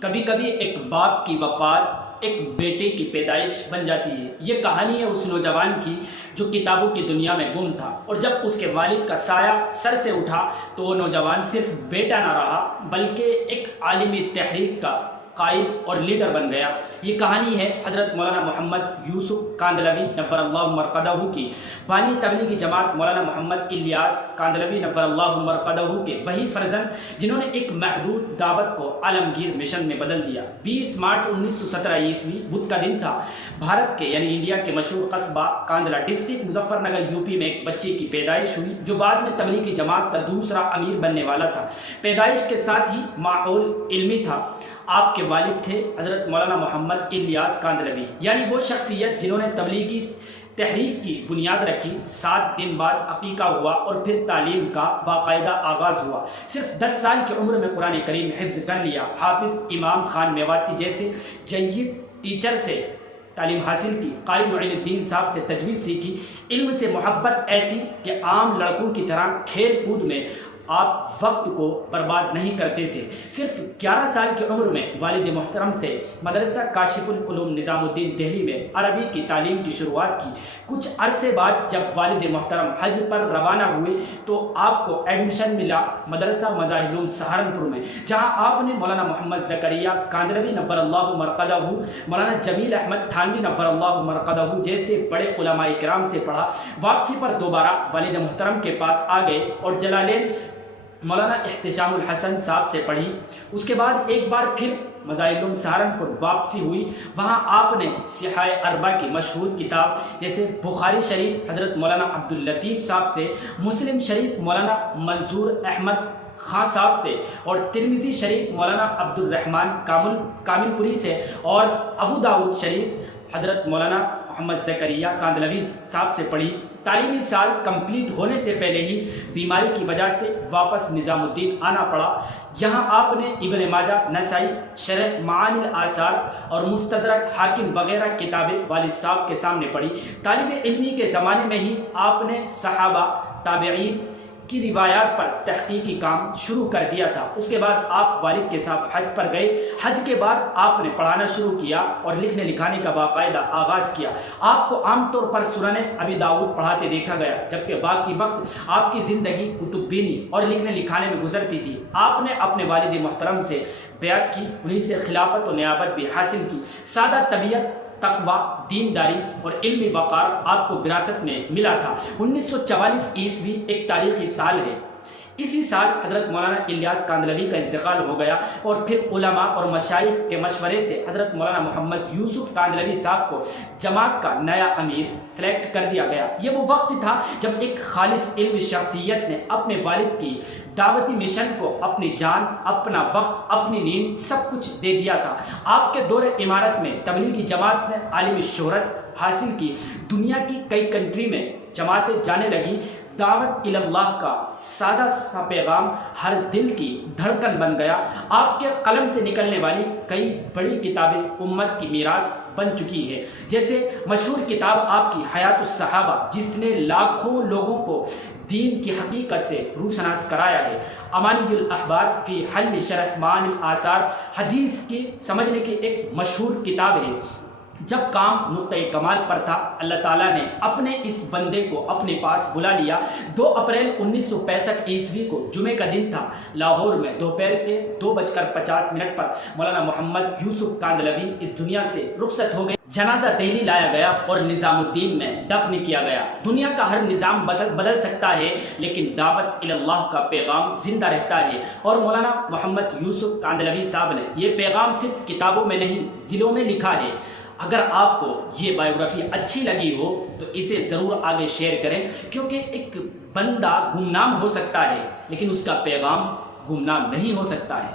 کبھی کبھی ایک باپ کی وفات ایک بیٹے کی پیدائش بن جاتی ہے۔ یہ کہانی ہے اس نوجوان کی جو کتابوں کی دنیا میں گم تھا، اور جب اس کے والد کا سایہ سر سے اٹھا تو وہ نوجوان صرف بیٹا نہ رہا بلکہ ایک عالمی تحریک کا قائد اور لیڈر بن گیا۔ یہ کہانی ہے حضرت مولانا محمد یوسف کاندھلوی نور اللہ مرقدہ کی، بانی تبلیغی جماعت مولانا محمد الیاس کاندھلوی نور اللہ مرقدہ کے وہی فرزند جنہوں نے ایک محدود دعوت کو عالمگیر مشن میں بدل دیا۔ 20 مارچ 1917 عیسوی بدھ کا دن تھا۔ بھارت کے یعنی انڈیا کے مشہور قصبہ کاندھلا ڈسٹرکٹ مظفر نگر یوپی میں ایک بچے کی پیدائش ہوئی جو بعد میں تبلیغی جماعت کا دوسرا امیر بننے والا تھا۔ پیدائش کے ساتھ ہی ماحول علمی تھا۔ آپ کے والد تھے حضرت مولانا محمد الیاس کاندھلوی، یعنی وہ شخصیت جنہوں نے تبلیغی تحریک کی بنیاد رکھی۔ 7 دن بعد عقیقہ ہوا اور پھر تعلیم کا باقاعدہ آغاز ہوا۔ صرف 10 سال کی عمر میں قرآن کریم حفظ کر لیا۔ حافظ امام خان میواتی جیسے جید ٹیچر سے تعلیم حاصل کی۔ قاری معین الدین صاحب سے تجوید سیکھی۔ علم سے محبت ایسی کہ عام لڑکوں کی طرح کھیل کود میں آپ وقت کو برباد نہیں کرتے تھے۔ صرف 11 سال کی عمر میں والد محترم سے مدرسہ کاشف العلوم نظام الدین دہلی میں عربی کی تعلیم کی شروعات کی۔ کچھ عرصے بعد جب والد محترم حج پر روانہ ہوئے تو آپ کو ایڈمیشن ملا مدرسہ مظاہر العلوم سہارنپور میں، جہاں آپ نے مولانا محمد زکریا کاندھلوی نور اللہ مرقدہ، مولانا جمیل احمد تھانوی نور اللہ مرقدہ جیسے بڑے علماء کرام سے پڑھا۔ واپسی پر دوبارہ والد محترم کے پاس آ گئے اور جلالین مولانا احتشام الحسن صاحب سے پڑھی۔ اس کے بعد ایک بار پھر مظاہر العلوم سہارنپور واپسی ہوئی۔ وہاں آپ نے صحاح اربع کی مشہور کتاب جیسے بخاری شریف حضرت مولانا عبداللطیف صاحب سے، مسلم شریف مولانا منظور احمد خان صاحب سے، اور ترمذی شریف مولانا عبد الرحمن کامل پوری سے، اور ابو داؤد شریف حضرت مولانا محمد زکریا کاندھلوی صاحب سے پڑھی۔ تعلیمی سال کمپلیٹ ہونے سے پہلے ہی بیماری کی وجہ سے واپس نظام الدین آنا پڑا۔ یہاں آپ نے ابن ماجہ، نسائی، شرح معانی الاثار اور مستدرک حاکم وغیرہ کتابیں والد صاحب کے سامنے پڑھی۔ طالب علمی کے زمانے میں ہی آپ نے صحابہ تابعین کی روایات پر تحقیقی کام شروع کر دیا تھا۔ اس کے بعد آپ والد کے ساتھ حج پر گئے۔ حج کے بعد آپ نے پڑھانا شروع کیا اور لکھنے لکھانے کا باقاعدہ آغاز کیا۔ آپ کو عام طور پر سنن ابی داؤد پڑھاتے دیکھا گیا، جبکہ باقی وقت آپ کی زندگی کتب بینی اور لکھنے لکھانے میں گزرتی تھی۔ آپ نے اپنے والد محترم سے بیعت کی، انہیں سے خلافت و نیابت بھی حاصل کی۔ سادہ طبیعت، تقوی، دینداری اور علمی وقار آپ کو وراثت میں ملا تھا۔ 1944 عیسوی ایک تاریخی سال ہے۔ اسی سال حضرت مولانا الیاس کاندھلوی کا انتقال ہو گیا، اور پھر علماء اور مشائخ کے مشورے سے حضرت مولانا محمد یوسف کاندھلوی صاحب کو جماعت کا نیا امیر سلیکٹ کر دیا گیا۔ یہ وہ وقت تھا جب ایک خالص علمی شخصیت نے اپنے والد کی دعوتی مشن کو اپنی جان، اپنا وقت، اپنی نیند سب کچھ دے دیا تھا۔ آپ کے دور امارت میں تبلیغی جماعت نے عالمی شہرت حاصل کی۔ دنیا کی کئی کنٹری میں جماعتیں جانے لگی۔ دعوت اللہ کا سادہ سا پیغام ہر دل کی دھڑکن بن گیا۔ آپ کے قلم سے نکلنے والی کئی بڑی کتابیں امت کی میراث بن چکی ہے، جیسے مشہور کتاب آپ کی حیات الصحابہ جس نے لاکھوں لوگوں کو دین کی حقیقت سے روشناس کرایا ہے۔ امانی الاحبار فی حل شرح معانی الاثار حدیث کی سمجھنے کی ایک مشہور کتاب ہے۔ جب کام نقطۂ کمال پر تھا، اللہ تعالیٰ نے اپنے اس بندے کو اپنے پاس بلا لیا۔ 2 اپریل 1965 عیسوی کو جمعے کا دن تھا۔ لاہور میں دوپہر کے 2:50 پر مولانا محمد یوسف کاندھلوی اس دنیا سے رخصت ہو گئے۔ جنازہ دہلی لایا گیا اور نظام الدین میں دفن کیا گیا۔ دنیا کا ہر نظام بدل سکتا ہے، لیکن دعوت اللہ کا پیغام زندہ رہتا ہے، اور مولانا محمد یوسف کاندھلوی صاحب نے یہ پیغام صرف کتابوں میں نہیں، دلوں میں لکھا ہے۔ اگر آپ کو یہ بائیوگرافی اچھی لگی ہو تو اسے ضرور آگے شیئر کریں، کیونکہ ایک بندہ گمنام ہو سکتا ہے لیکن اس کا پیغام گمنام نہیں ہو سکتا ہے۔